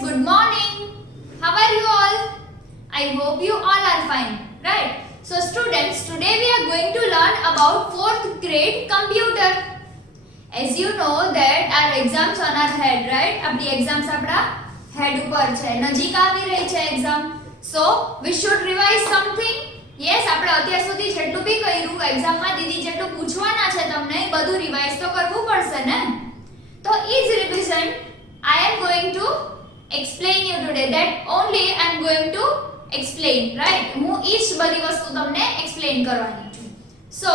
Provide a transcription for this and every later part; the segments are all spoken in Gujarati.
good morning. How are you all? I hope you all are fine, right? So students, today we are going to learn about 4th grade computer. As you know that our exams on our head, right? આપણી exams આપણા head ઉપર છે, નજીક આવી રહી છે exam. So we should revise something. Yes, આપણે અત્યાર સુધી જેટલું બી કર્યું exam માં દીદી જેટલું પૂછવાના છે તમને બધું રિવાઇઝ તો કરવું પડશે ને. તો is revision I am going to explain you today. That only I am going to explain, right? હું each બધી વસ્તુ તમને explain કરવાની છું. So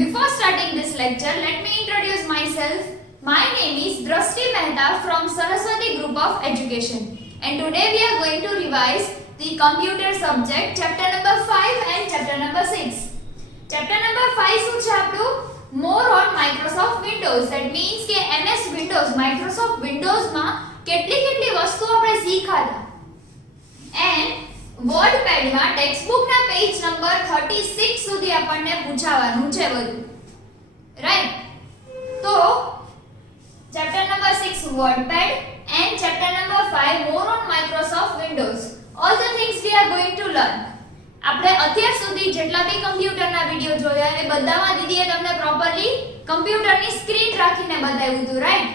before starting this lecture, let me introduce myself. My name is Drashti Mehta from Saraswati Group of Education, and today we are going to revise the computer subject chapter number 5 and chapter number 6. Chapter number 5 શું છે આપણું? More on Microsoft Windows. That means કે MS Windows, Microsoft Windows માં કેટલી વસ્તુ આપણે શીખાતા. And WordPad માં ટેક્સ્ટ બુક ના પેજ નંબર 36 સુધી આપણને પૂછાવાનું છે બધું. રાઈટ? તો chapter number 6 WordPad and chapter number 5 more on Microsoft Windows. All the things we are going to learn. આપણે અત્યાર સુધી જેટલા બી કમ્પ્યુટરના વિડિયો જોયા એ બધામાં દીદીએ તમને પ્રોપરલી કમ્પ્યુટરની સ્ક્રીન રાખીને બતાવ્યું હતું, રાઈટ?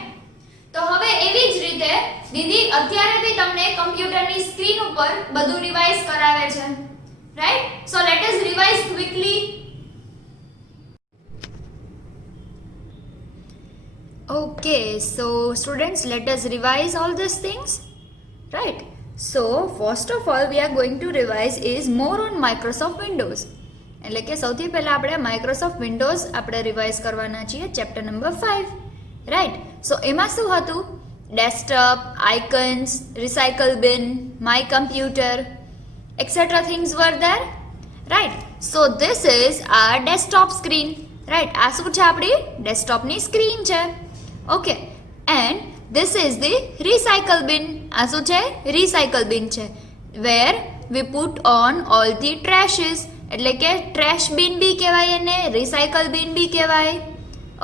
તો હવે એવી જ રીતે દીદી અત્યારે બી તમને કમ્પ્યુટરની સ્ક્રીન ઉપર બધું રિવાઇઝ કરાવે છે, right? So let us revise quickly. Okay, so students, let us revise all these things, right? So first of all we are going to revise is more on Microsoft Windows. એટલે કે સૌથી પહેલા આપણે Microsoft Windows આપણે રિવાઇઝ કરવાના છીએ ચેપ્ટર નંબર 5, રાઈટ? સો એમાં શું હતું? Desktop, icons, recycle bin, my computer, etcetera things were there, right? So this is our desktop screen, right? આ શું છે? આપણી ડેસ્કટોપની સ્ક્રીન છે. Okay, and this is the recycle bin. આ શું છે? recycle bin છે, where we put on all the trashes. એટલે કે ટ્રેશ બિન બી કહેવાય એને, રિસાયકલ બિન બી કહેવાય.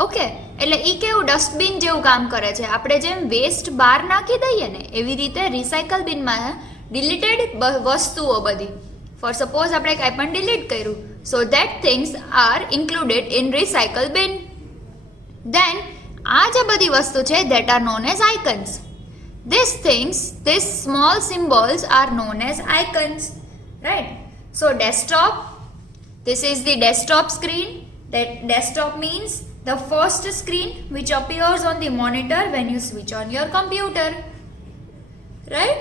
ઓકે, એટલે ઈ કેવું ડસ્ટબિન જેવું કામ કરે છે. આપણે જેમ વેસ્ટ બહાર નાખી દઈએ ને એવી રીતે રિસાયકલ બિનમાં ડિલીટેડ વસ્તુઓ બધી, ફોર સપોઝ આપણે કાંઈ પણ ડિલીટ કર્યું, so that things are included in recycle બિન. ધેન આ જે બધી વસ્તુ છે that are known as icons. These things, these small symbols are known as icons, right? So desktop, this is the desktop screen. That desktop means the first screen which appears on the monitor when you switch on your computer, right?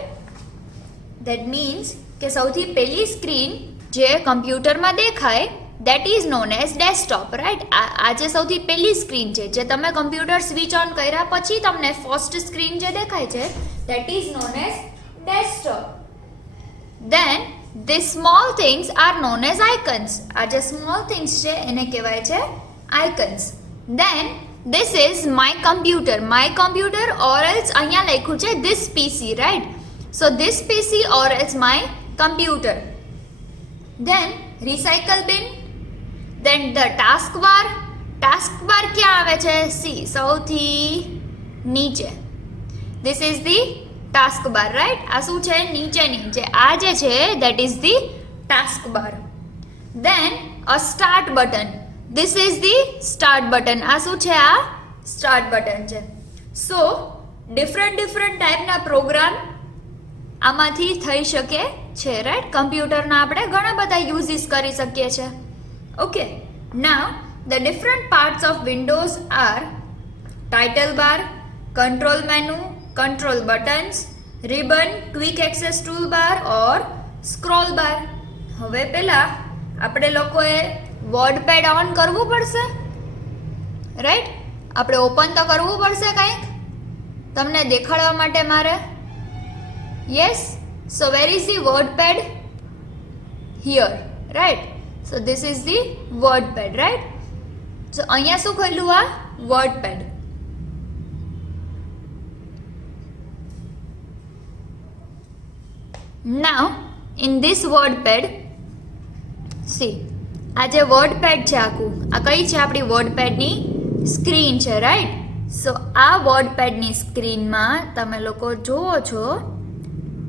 That means કે સૌથી પહેલી સ્ક્રીન જે કમ્પ્યુટરમાં દેખાય that is known as desktop, right? આ જે સૌથી પહેલી સ્ક્રીન છે જે તમે કમ્પ્યુટર સ્વિચ ઓન કર્યા પછી તમને ફર્સ્ટ સ્ક્રીન જે દેખાય છે that is known as desktop. Then these small things are known as icons. આ જે small things છે એને કહેવાય છે icons. Then this is my computer or else અહીંયા લખ્યું છે this PC, right? So this PC or else my computer. Then recycle bin. Then the taskbar ક્યાં આવે છે? સી સૌથી નીચે. This is the taskbar, right? આ શું છે? નીચેની જે આ જે છે that is the taskbar. Then a start button. This is the start button. આ શું છે? આ start button છે. So different ટાઈપના પ્રોગ્રામ આમાંથી થઈ શકે છે, રાઈટ? કમ્પ્યુટરના આપણે ઘણા બધા યુઝીસ કરી શકીએ છીએ. Okay, now the different parts of Windows are title bar, control menu, control buttons, ribbon, quick access toolbar or scroll bar. હવે પહેલા આપણે લોકોએ WordPad ઓન કરવું પડશે, રાઈટ? આપણે ઓપન તો કરવું પડશે કંઈક તમને દેખાડવા માટે મારે. Yes, so where is the WordPad? Here, right? So this is the WordPad, right? So અહીંયા શું ખોલ્યું? આ WordPad. Now in this WordPad, see, આ જે WordPad છે આખું, આ કઈ છે? આપણી WordPadની સ્ક્રીન છે, રાઈટ? સો આ WordPadની સ્ક્રીનમાં તમે લોકો જુઓ છો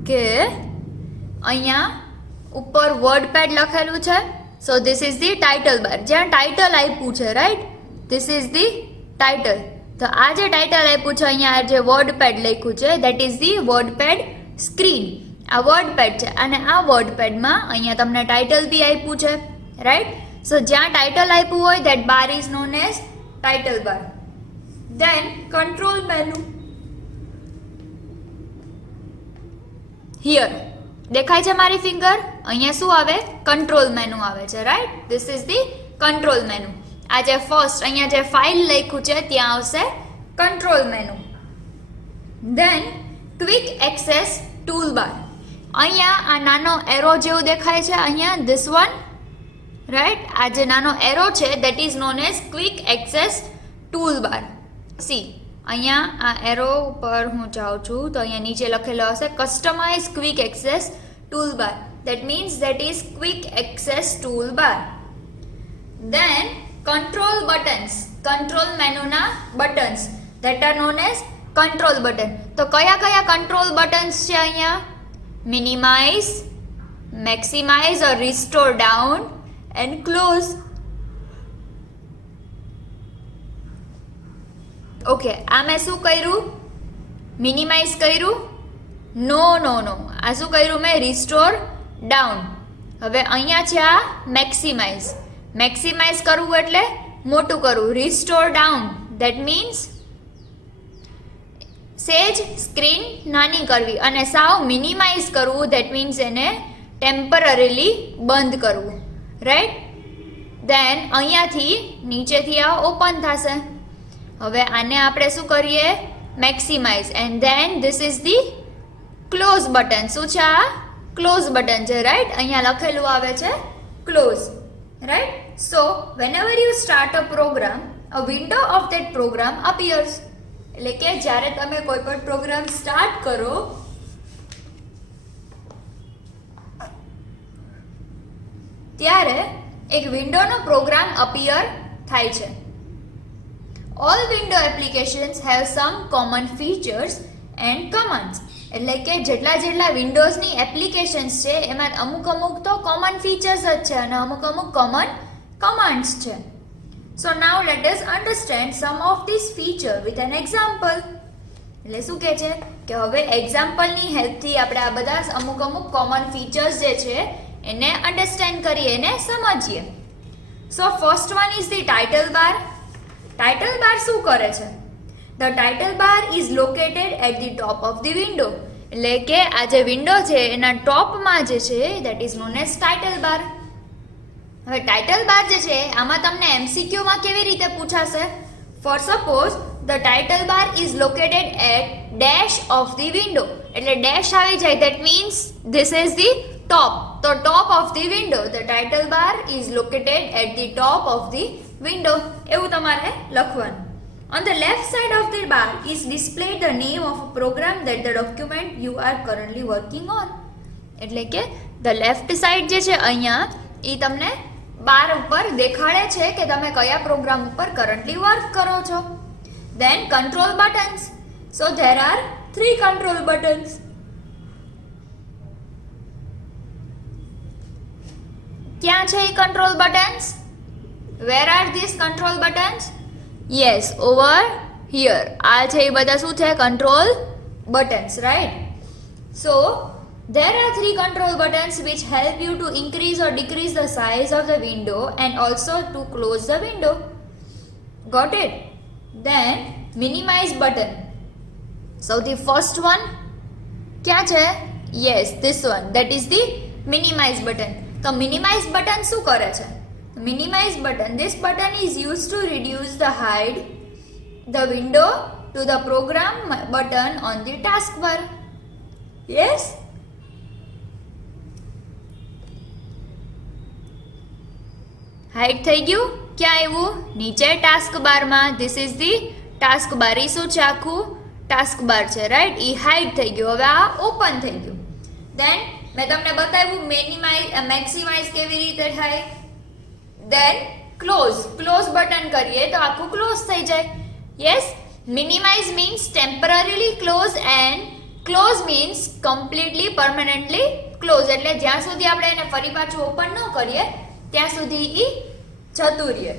કે અહીંયા ઉપર વર્ડ પેડ લખેલું છે. So this is the title bar, જ્યાં ટાઇટલ આપ્યું છે, right, this is the title. તો આ જે ટાઇટલ આપ્યું છે, અહીંયા જે વર્ડ પેડ લખ્યું છે, that is the word pad screen. આ વર્ડ પેડ છે અને આ વર્ડ પેડમાં અહીંયા તમને ટાઇટલ બી આપ્યું છે, રાઈટ. સો જ્યાં ટાઇટલ આપ્યું હોય that bar is known as title bar. Then control menu. Here દેખાય છે મારી ફિંગર, અહીંયા શું આવે? કંટ્રોલ મેનુ આવે છે, right. This is the control menu. આ જે ફર્સ્ટ અહીંયા જે ફાઇલ લખ્યું છે ત્યાં આવશે કંટ્રોલ મેનુ. દેન ક્વિક એક્સેસ ટૂલ બાર. અહીંયા આ નાનો એરો જેવું દેખાય છે, અહીંયા ધીસ વન, રાઈટ. આ જે નાનો એરો છે that is known as quick access tool bar. C અહીંયા આ એરો ઉપર હું જાઉં છું તો અહીંયા નીચે લખેલો હશે customise quick access tool bar. That means that is quick access tool bar. Then control buttons, control મેનુના buttons that are known as control button. તો કયા કયા કંટ્રોલ બટન્સ છે અહીંયા? Minimise, maximise or restore down and close. Okay, આ મેં શું કર્યું? મિનિમાઇઝ કર્યું? નો નો નો, આ શું કર્યું મેં? Restore down. હવે અહીંયા છે આ મેક્સિમાઇઝ. મેક્સિમાઇઝ કરવું એટલે મોટું કરવું. રિસ્ટોર ડાઉન દેટ મીન્સ સેજ સ્ક્રીન નાની કરવી, અને સાવ મિનિમાઇઝ કરવું દેટ મીન્સ એને ટેમ્પરરીલી બંધ કરવું, રાઈટ. દેન અહીંયાથી નીચેથી આ ઓપન થશે. હવે આને આપણે શું કરીએ? Maximize. And then this is the close button. શું છે આ? ક્લોઝ બટન છે, રાઈટ. અહીંયા લખેલું આવે છે close, right. So whenever you start a program, a window of that program appears. એટલે કે જ્યારે તમે કોઈ પણ પ્રોગ્રામ સ્ટાર્ટ કરો ત્યારે એક વિન્ડોનો પ્રોગ્રામ અપિયર થાય છે. All window applications have some common features and commands. એટલે કે જેટલા વિન્ડોઝની એપ્લિકેશન્સ છે એમાં અમુક તો કોમન ફીચર્સ જ છે અને અમુક કોમન કમાન્ડ્સ છે. So now let us understand some of these features with an example. એટલે શું કહે છે કે હવે એક્ઝામ્પલની હેલ્પથી આપણે આ બધા અમુક કોમન ફીચર્સ જે છે એને અન્ડરસ્ટેન્ડ કરીએ, એને સમજીએ. So first one is the title bar. Title bar શું કરે છે? The title bar is located at the top of the window. એટલે કે આ જે વિન્ડો છે એના ટોપમાં જે છે that is known as title bar. હવે ટાઇટલ બાર જે છે આમાં તમને એમસીક્યુમાં કેવી રીતે પૂછાશે? For suppose the title bar is located at dash of the window. એટલે ડેશ આવી જાય that means this is the top. તો top of the window the title bar is located at the top of the window, એવું તમારે લખવાનું. On the left side of the bar is displayed the name of a program that the document you are currently working on. એટલે કે the left side જે છે અહીંયા એ તમને બાર ઉપર દેખાડે છે કે તમે કયા પ્રોગ્રામ ઉપર કરન્ટલી વર્ક કરો છો. Then control buttons. So there are 3 control buttons. ક્યાં છે એ control buttons? Where are these control buttons? Yes, over here. આ છે એ બધા શું છે? control buttons, right? So there are 3 control buttons which help you to increase or decrease the size of the window and also to close the window. Got it? Then minimize button. So the first one kya hai? Yes, this one, that is the minimize button. So minimize button શું કરે છે? Minimize button, this button is used to reduce the hide the window to the program button on the taskbar. Yes? Hide થઈ ગયું. ક્યાં આવ્યું? નીચે ટાસ્ક બારમાં. ધીસ ઇઝ ધી ટાસ્ક બાર. એ શું છે? આખું ટાસ્ક બાર છે, રાઈટ. એ હાઇડ થઈ ગયું. હવે આ ઓપન થઈ ગયું. દેન મેં તમને બતાવ્યું મેક્સિમાઇઝ કેવી રીતે થાય. દેન ક્લોઝ બટન કરીએ તો આખું ક્લોઝ થઈ જાય. Yes, minimise means temporarily close and close means completely permanently close, એટલે જ્યાં સુધી આપણે એને ફરી પાછું ઓપન ન કરીએ ત્યાં સુધી ઈ જતું રહે.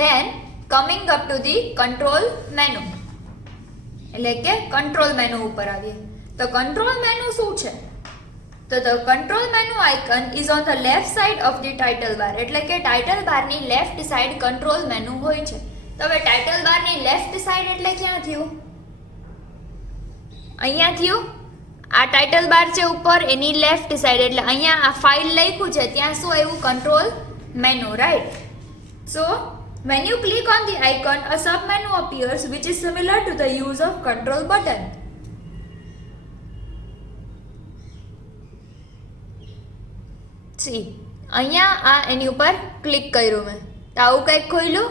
Then coming up to the control menu, એટલે કે કંટ્રોલ મેનુ ઉપર આવીએ તો કંટ્રોલ મેનુ શું છે? તો the control menu icon is on the left side of the title bar, એટલે કે ટાઇટલ બારની લેફ્ટ સાઈડ કંટ્રોલ મેનુ હોય છે. તો હવે ટાઇટલ બારની લેફ્ટ સાઈડ એટલે ક્યાં થયું? અહીંયા થયું. આ ટાઇટલ બાર છે ઉપર, એની લેફ્ટ સાઈડ એટલે અહીંયા આ ફાઇલ લખ્યું છે ત્યાં શું આવ્યું? Control menu, right? So when you click on the icon, a submenu appears which is similar to the use of control button. See, અહીંયા આ એની ઉપર ક્લિક કર્યું મેં તો આવું કંઈક ખોલ્યું.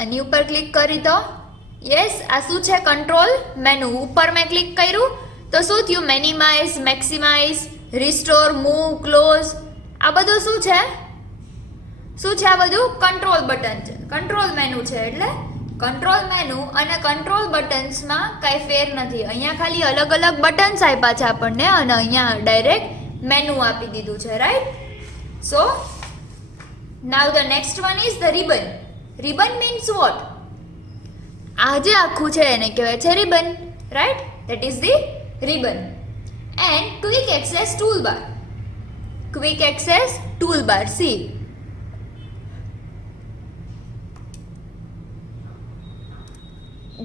આની ઉપર ક્લિક કરી તો યસ, આ શું છે? Control menu. ઉપર મેં ક્લિક કર્યું તો શું થયું? Minimize, maximize, restore, move, close, આ બધું શું છે? શું છે આ બધું? કંટ્રોલ બટન છે, કંટ્રોલ મેનુ છે. એટલે કંટ્રોલ મેનુ અને કંટ્રોલ બટન્સમાં કઈ ફેર નથી. અહીંયા ખાલી અલગ અલગ બટન્સ આપ્યા છે આપણને અને અહીંયા ડાયરેક્ટ મેનુ આપી દીધું છે, right? So now the next one is the ribbon. Ribbon means what? આ જે આખું છે એને કહેવાય છે ribbon, right? That is the ribbon. And quick access toolbar. Quick access toolbar, see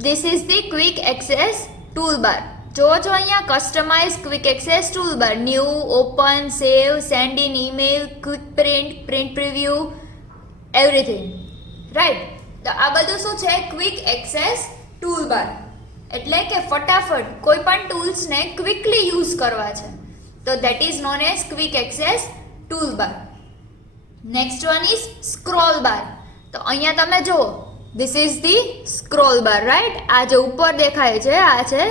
this is the quick access toolbar. જો અહીંયા customize quick access toolbar, new, open, save, send in email, quick print, print preview, everything, right? તો આ બધું શું છે? Quick access toolbar. એટલે કે ફટાફટ કોઈ પણ ટૂલ્સને ક્વિકલી યુઝ કરવા છે તો that is known as quick access toolbar. Next one is scroll bar. તો અહીંયા તમે જુઓ, this is the scroll bar, right? આ જે ઉપર દેખાય છે આ છે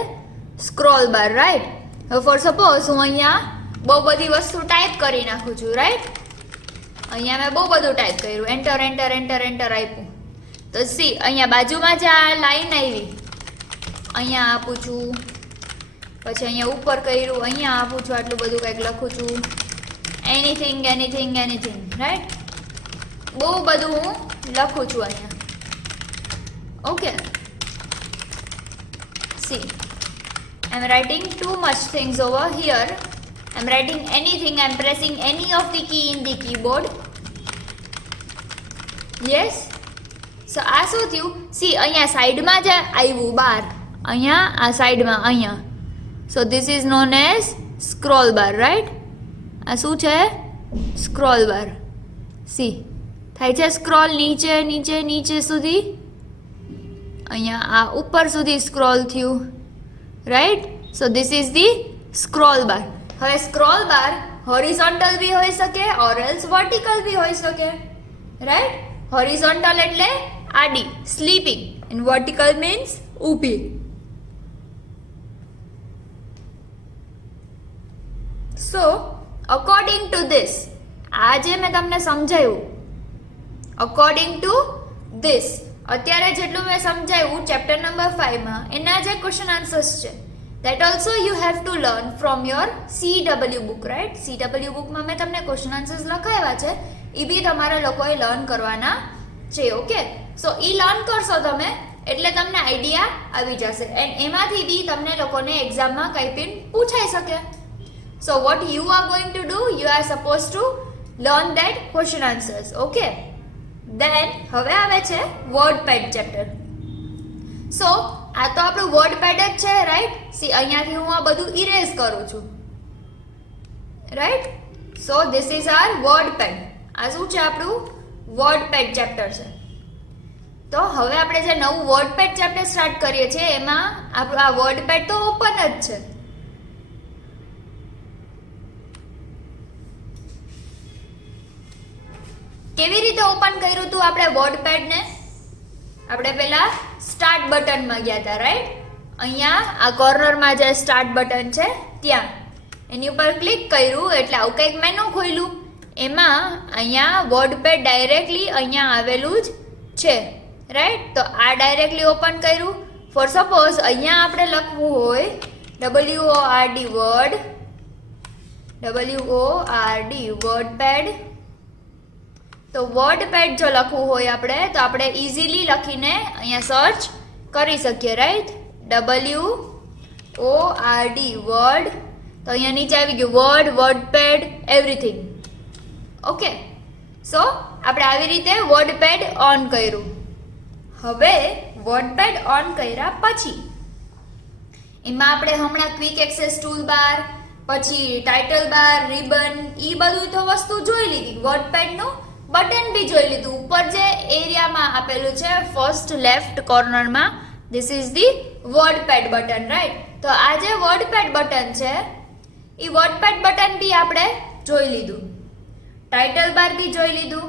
સ્ક્રોલ બાર, રાઈટ? હવે ફોર સપોઝ હું અહીંયા બહુ બધી વસ્તુ ટાઈપ કરી નાખું છું, રાઈટ? અહીંયા મેં બહુ બધું ટાઈપ કર્યું, એન્ટર એન્ટર એન્ટર એન્ટર આપ્યું તો સી અહીંયા બાજુમાં જે આ લાઈન આવી અહીંયા આપું છું, પછી અહીંયા ઉપર કર્યું, અહીંયા આપું છું, આટલું બધું કંઈક લખું છું, એનીથિંગ એનીથિંગ એનીથિંગ, રાઈટ? બહુ બધું હું લખું છું અહીંયા. Okay, see, I'm writing too much things over here. I'm writing anything, I'm pressing any of the key in the keyboard. Yes? So આ શું થયું? See, અહીંયા સાઈડમાં જે આવ્યું બાર, અહીંયા આ સાઈડમાં અહીંયા. So this is known as scroll bar, right? આ શું છે? Scroll bar. See, થાય છે સ્ક્રોલ નીચે નીચે નીચે સુધી, અહીંયા આ ઉપર સુધી સ્ક્રોલ થયું, right? So this is the scroll bar. હવે સ્ક્રોલ બાર હોરિઝોન્ટલ બી હોઈ શકે ઓર એલ્સ વર્ટિકલ બી હોઈ શકે, રાઈટ? હોરિઝોન્ટલ એટલે આડી, સ્લીપિંગ, એન્ડ વર્ટિકલ મીન્સ ઊભી. સો અકોર્ડિંગ ટુ ધીસ, આ જે મેં તમને સમજાવ્યું, અકોર્ડિંગ ટુ ધીસ, અત્યારે જેટલું મેં સમજાવ્યું ચેપ્ટર નંબર 5 માં એના જે ક્વેશ્ચન આન્સર્સ છે that also you have to learn from your CW book, right? CW બુકમાં મેં તમને ક્વેશ્ચન આન્સર્સ લખાવ્યા છે, એ બી તમારા લોકોએ લર્ન કરવાના છે. ઓકે, સો એ લર્ન કરશો તમે એટલે તમને આઈડિયા આવી જશે એન્ડ એમાંથી બી તમને લોકોને એક્ઝામમાં કંઈ પણ પૂછાઈ શકે. So what you are going to do, you are suppose to learn that question answers. Okay, then હવે આવે છે વર્ડપેડ ચેપ્ટર. સો આ તો આપણું વર્ડપેડ જ છે, રાઈટ? સી અહીંયાથી હું આ બધું ઇરેઝ કરું છું, right? So this is our wordpad. આ શું છે? આપણું વર્ડપેડ ચેપ્ટર છે. તો હવે આપણે જે નવું વર્ડપેડ ચેપ્ટર સ્ટાર્ટ કરીએ છીએ એમાં આપણું આ વર્ડપેડ તો ઓપન જ છે. કેવી રીતે ઓપન કર્યું હતું આપણે વર્ડપેડને? આપણે પહેલા સ્ટાર્ટ બટનમાં ગયા હતા, રાઈટ? અહીંયા આ કોર્નરમાં જે સ્ટાર્ટ બટન છે ત્યાં એની ઉપર ક્લિક કર્યું એટલે આવું કંઈક મેનુ ખોલ્યું. એમાં અહીંયા વર્ડપેડ ડાયરેક્ટલી અહીંયા આવેલું જ છે, રાઈટ. તો આ ડાયરેક્ટલી ઓપન કર્યું. ફોર સપોઝ અહીંયા આપણે લખવું હોય WORD વર્ડપેડ, તો વર્ડપેડ જો લખવું હોય આપણે તો આપણે ઇઝીલી લખીને અહીંયા સર્ચ કરી શકીએ, રાઈટ. WORD વર્ડ, તો અહીંયા નીચે આવી ગયું વર્ડપેડ એવરીથિંગ. ઓકે, સો આપણે આવી રીતે વર્ડપેડ ઓન કર્યું. હવે વર્ડપેડ ઓન કર્યા પછી એમાં આપણે હમણાં ક્વિક એક્સેસ ટૂલ બાર, પછી ટાઇટલ બાર, રિબન, એ બધું તો વસ્તુ જોઈ લીધી. વર્ડપેડનું બટન બી જોઈ લીધું. ઉપર જે એરિયામાં આપેલું છે ફર્સ્ટ લેફ્ટ કોર્નરમાં, this is the WordPad button, right. તો આ જે વર્ડપેડ બટન છે એ વર્ડપેડ બટન બી આપણે જોઈ લીધું. ટાઇટલ બાર બી જોઈ લીધું.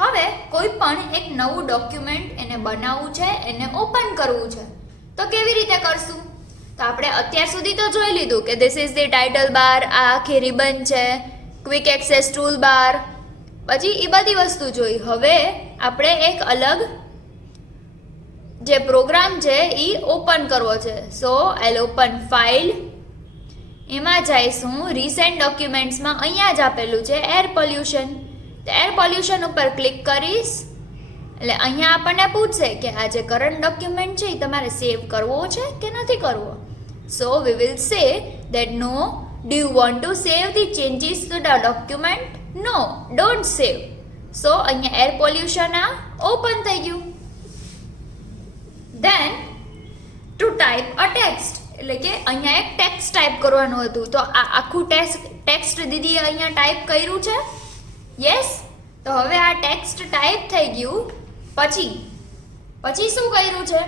હવે કોઈ પણ એક નવું ડોક્યુમેન્ટ એને બનાવવું છે, એને ઓપન કરવું છે, તો કેવી રીતે કરશું? તો આપણે અત્યાર સુધી તો જોઈ લીધું કે ધીસ ઇઝ ધી ટાઇટલ બાર, આ આખી રિબન છે, ક્વિક એક્સેસ ટૂલ બાર, પછી એ બધી વસ્તુ જોઈ. હવે આપણે એક અલગ જે પ્રોગ્રામ છે એ ઓપન કરવો છે. સો આઈલ ઓપન ફાઇલ, એમાં જઈશું રિસેન્ટ ડોક્યુમેન્ટ્સમાં, અહીંયા જ આપેલું છે એર પોલ્યુશન. તો એર પોલ્યુશન ઉપર ક્લિક કરીશ એટલે અહીંયા આપણને પૂછશે કે આ જે કરંટ ડોક્યુમેન્ટ છે એ તમારે સેવ કરવો છે કે નથી કરવો. So we will say that no. Do you want to save the changes to the document? No, don't save. So અહીંયા એર પોલ્યુશન આ ઓપન થઈ ગયું. Then to type a text, એટલે કે અહીંયા એક ટેક્સ્ટ ટાઈપ કરવાનું હતું. તો આ આખું ટેક્સ્ટ દીદીએ અહીંયા ટાઈપ કર્યું છે. યસ. તો હવે આ ટેક્સ્ટ ટાઈપ થઈ ગયું. પછી શું કર્યું છે?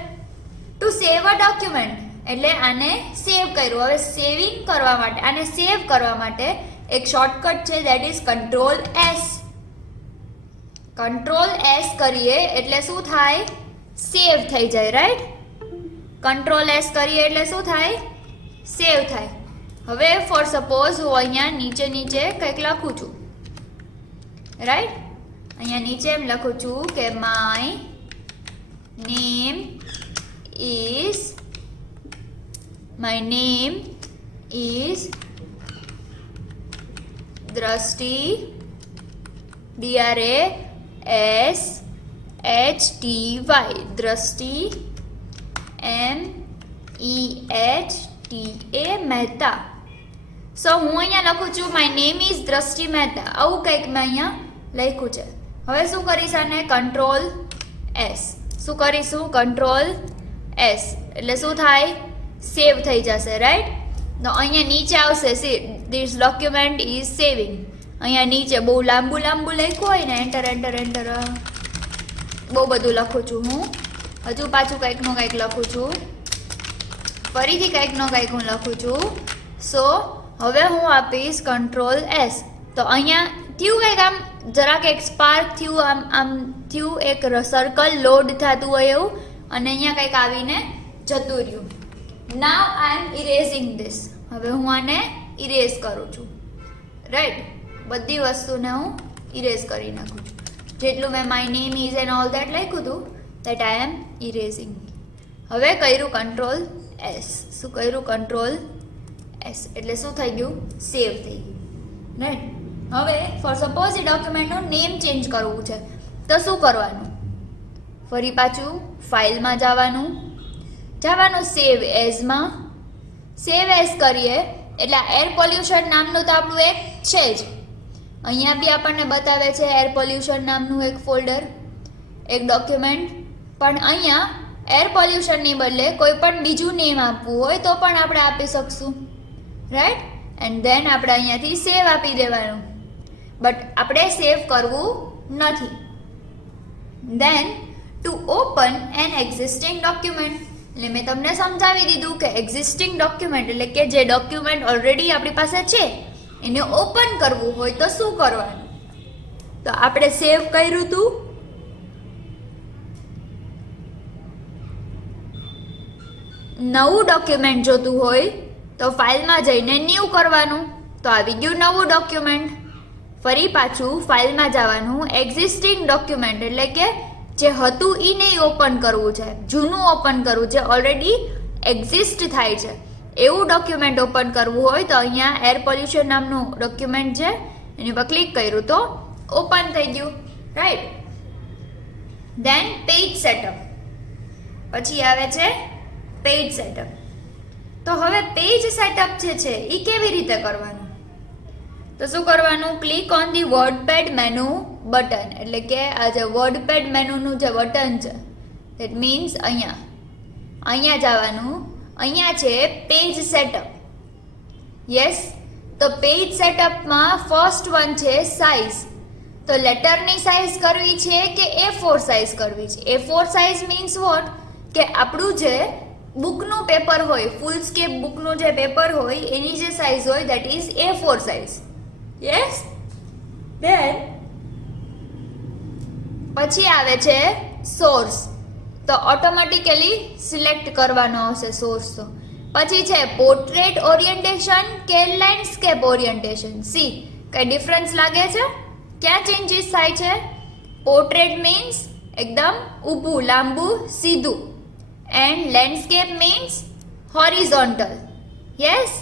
ટુ સેવ અ ડોક્યુમેન્ટ, એટલે આને સેવ કર્યું. હવે સેવિંગ કરવા માટે, આને સેવ કરવા માટે એક શોર્ટકટ છે, that is control S. Control S કરીએ એટલે શું થાય? સેવ થઈ જાય, રાઈટ. કંટ્રોલ S કરીએ એટલે શું થાય? સેવ થાય. હવે ફોર સપોઝ હું અહીંયા નીચે કંઈક લખું છું, રાઈટ. અહીંયા નીચે એમ લખું છું કે માય નેમ ઇઝ દ્રષ્ટિ, DRASHTY, દ્રષ્ટિ, MEHTA, મહેતા. સો હું અહીંયા લખું છું માય નેમ ઇઝ દ્રષ્ટિ મહેતા, આવું કંઈક મેં અહીંયા લખ્યું છે. હવે શું કરીશ? આને કંટ્રોલ S. શું કરીશું? કંટ્રોલ S એટલે શું થાય? સેવ થઈ જશે, રાઈટ. તો અહીંયા નીચે આવશે see this document is saving. અહીંયા નીચે બહુ લાંબુ લખ્યું હોય ને, એન્ટર બહુ બધું લખું છું હું. હજુ પાછું કંઈકનું કંઈક લખું છું, ફરીથી કંઈકનું કંઈક હું લખું છું. સો હવે હું આપીશ કંટ્રોલ S. તો અહીંયા થયું કંઈક આમ જરાક એક સ્પાર્ક થયું, આમ થયું, એક સર્કલ લોડ થતું હોય એવું, અને અહીંયા કંઈક આવીને જતું રહ્યું. નાવ આઈ એમ ઇરેઝિંગ ધીસ. હવે હું આને ઇરેઝ કરું છું, રાઈટ. બધી વસ્તુને હું ઇરેઝ કરી નાખું છું. જેટલું મેં my name is and all that લખ્યું હતું, દેટ આઈ એમ ઇરેઝિંગ. હવે કર્યું કંટ્રોલ S. શું કર્યું? કંટ્રોલ S એટલે શું થઈ ગયું? સેવ થઈ ગયું, રાઈટ. હવે ફોર સપોઝ એ ડોક્યુમેન્ટનું નેમ ચેન્જ કરવું છે, તો શું કરવાનું? ફરી પાછું ફાઇલમાં જવાનું, સેવ એઝમાં. સેવ એઝ કરીએ એટલે એર પોલ્યુશન નામનું તો આપણું એક છે જ. અહીંયા બી આપણને બતાવે છે એર પોલ્યુશન નામનું એક ફોલ્ડર, એક ડોક્યુમેન્ટ. પણ અહીંયા એર પોલ્યુશનની બદલે કોઈ પણ બીજું નેમ આપવું હોય તો પણ આપણે આપી શકશું, રાઈટ. એન્ડ ધેન આપણે અહીંયાથી સેવ આપી દેવાનું. બટ આપણે સેવ કરવું નથી. Then to open an existing document, એટલે મેં તમને સમજાવી દીધું કે એક્ઝિસ્ટિંગ ડોક્યુમેન્ટ એટલે કે જે ડોક્યુમેન્ટ ઓલરેડી આપણી પાસે છે એને ઓપન કરવું હોય તો શું કરવાનું? તો આપણે સેવ કર્યું હતું, નવું ડોક્યુમેન્ટ જોતું હોય તો ફાઇલમાં જઈને ન્યૂ કરવાનું. તો આવી ગયું નવું ડોક્યુમેન્ટ. ફરી પાછું ફાઇલમાં જવાનું, એક્ઝિસ્ટિંગ ડોક્યુમેન્ટ એટલે કે જે હતું એ નહીં ઓપન કરવું છે, જૂનું ઓપન કરવું, જે ઓલરેડી એક્ઝિસ્ટ થાય છે એવું ડોક્યુમેન્ટ ઓપન કરવું હોય તો અહીંયા એર પોલ્યુશન નામનું ડોક્યુમેન્ટ છે એની પર ક્લિક કર્યું તો ઓપન થઈ ગયું, રાઈટ. ધેન પેજ સેટઅપ, પછી આવે છે પેજ સેટઅપ. તો હવે પેજ સેટઅપ જે છે એ કેવી રીતે કરવાનું? તો શું કરવાનું? Click on the WordPad menu button, એટલે કે આ જે વર્ડપેડ મેનુનું જે બટન છે દેટ મીન્સ અહીંયા જવાનું. અહીંયા છે પેજ સેટઅપ. યસ, તો પેજ સેટઅપમાં ફર્સ્ટ વન છે સાઇઝ. તો લેટરની સાઇઝ કરવી છે કે A4 સાઇઝ કરવી છે? A4 size means what? કે આપણું જે બુકનું પેપર હોય, ફૂલ સ્કેપ બુકનું જે પેપર હોય એની જે સાઇઝ હોય that is A4 size. Yes. Then પછી આવે છે સોર્સ. તો ઓટોમેટિકલી સિલેક્ટ કરવાનો આવશે સોર્સ. તો પછી છે પોર્ટ્રેટ ઓરિએન્ટેશન કે લેન્ડસ્કેપ ઓરિએન્ટેશન. સી કઈ ડિફરન્સ લાગે છે? ક્યાં ચેન્જીસ થાય છે? પોર્ટ્રેટ મીન્સ એકદમ ઊભું, લાંબુ, સીધું, and landscape means horizontal. Yes.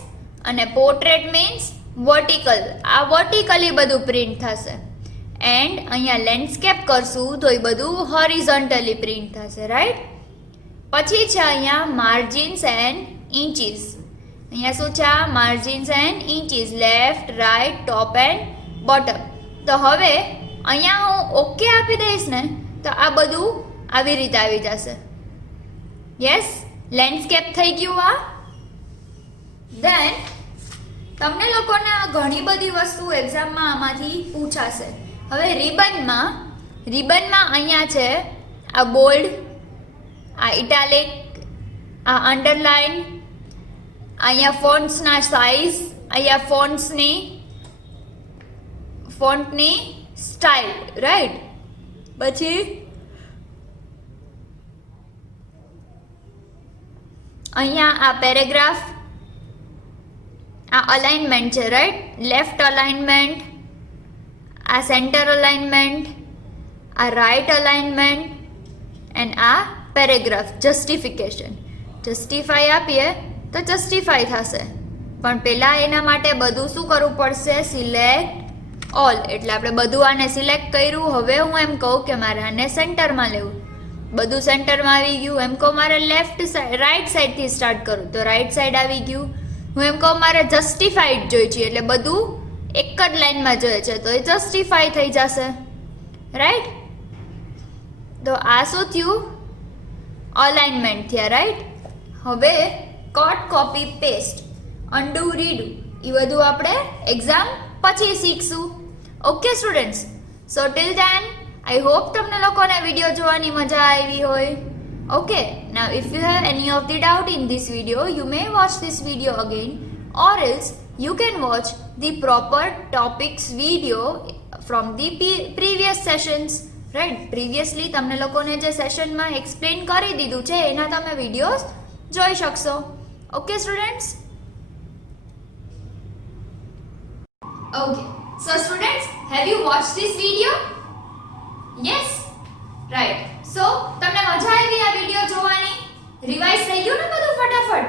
અને પોર્ટ્રેટ મીન્સ વર્ટિકલ. આ વર્ટિકલી બધું પ્રિન્ટ થશે, એન્ડ અહીંયા લેન્ડસ્કેપ કરશું તો એ બધું હોરિઝોન્ટલી પ્રિન્ટ થશે, રાઈટ. પછી છે અહીંયા માર્જિન્સ એન્ડ ઇન્ચીસ. અહીંયા શું છે? આ margins and inches, left, right, top and bottom. તો હવે અહીંયા હું ઓકે આપી દઈશ ને તો આ બધું આવી રીતે આવી જશે. યસ, લેન્ડસ્કેપ થઈ ગયું આ. ધેન તમને લોકોને ઘણી બધી વસ્તુ એક્ઝામમાં આમાંથી પૂછાશે. હવે રિબનમાં અહીંયા છે આ બોલ્ડ, આ ઇટાલિક, આ અંડરલાઇન, અહીંયા ફોન્ટ્સના સાઇઝ, અહીંયા ફોન્ટની સ્ટાઇલ, રાઈટ. પછી અહીંયા આ પેરેગ્રાફ, આ અલાઇનમેન્ટ છે, રાઈટ. લેફ્ટ અલાઇનમેન્ટ, આ સેન્ટર અલાઇનમેન્ટ, આ રાઇટ અલાઇનમેન્ટ એન્ડ આ પેરેગ્રાફ જસ્ટિફિકેશન. જસ્ટિફાઈ આપીએ તો જસ્ટિફાઈ થશે, પણ પહેલાં એના માટે બધું શું કરવું પડશે? Select all. એટલે આપણે બધું આને સિલેક્ટ કર્યું. હવે હું એમ કહું કે મારે આને સેન્ટરમાં લેવું, બધું સેન્ટરમાં આવી ગયું. એમ કહું મારે લેફ્ટ સાઈડ, રાઈટ સાઈડથી સ્ટાર્ટ કરું તો રાઈટ સાઈડ આવી ગયું. હું એમ કહું મારે જસ્ટિફાઈડ જોઈએ છે એટલે બધું એક જ લાઈનમાં જોઈએ છે તો એ જસ્ટિફાઈ થઈ જશે, રાઈટ. તો આ શું થયું? અલાઇનમેન્ટ થયા, રાઈટ. હવે cut, copy, paste, undo, redo એ બધું આપણે એક્ઝામ પછી શીખશું. Okay students, so till then I hope તમને લોકોને વિડીયો જોવાની મજા આવી હોય. Okay, now if you have any of the doubt in this video, you may watch this video again, or else you can watch the proper topics video from the previous sessions, right? Previously તમને લોકોને જે સેશનમાં એક્સપ્લેન કરી દીધું છે એના તમે વિડીયોઝ જોઈ શકશો. Okay students? Okay, so students, have you watched this video? Yes? Right. So તમને મજા આવી આ વિડિયો જોવાની? રિવાઇઝ થઈ ગયું ને બધું ફટાફટ?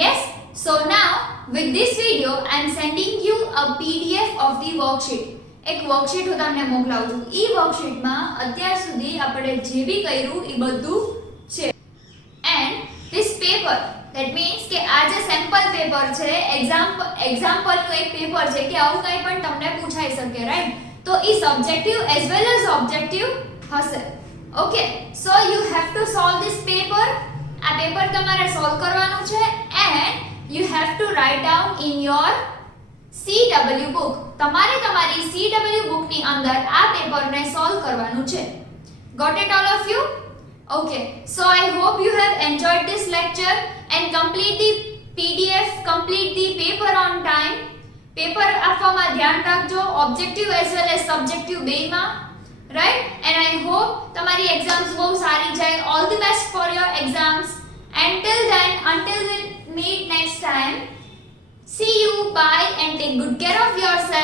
Yes. So now with this video I am sending you a PDF of the worksheet. એક વર્કશીટ હું તમને મોકલાવું છું. ઈ વર્કશીટમાં અત્યાર સુધી આપણે જે બી કર્યું એ બધું છે. And this paper, that means કે આ જે સેમ્પલ પેપર છે, એક્ઝામ્પલનું એક પેપર છે કે આવું કંઈ પણ તમને પૂછાઈ શકે, રાઈટ? તો ઈ subjective as well as objective હશે. Okay, so you have to solve this paper. આ પેપર તમારે સોલ્વ કરવાનું છે and you have to write down in your CW book. તમારે તમારી CW book ની અંદર આ પેપરને સોલ્વ કરવાનું છે. Got it all of you? Okay, so I hope you have enjoyed this lecture and complete the PDF, complete the paper on time. Paper આપવામાં ધ્યાન રાખજો, objective as well as subjective બેયમાં, right? And I hope તમારી એક્ઝામ્સ બહુ સારી જાય. All the best for your exams. Until then, until we meet next time, see you, bye and take good care of yourself.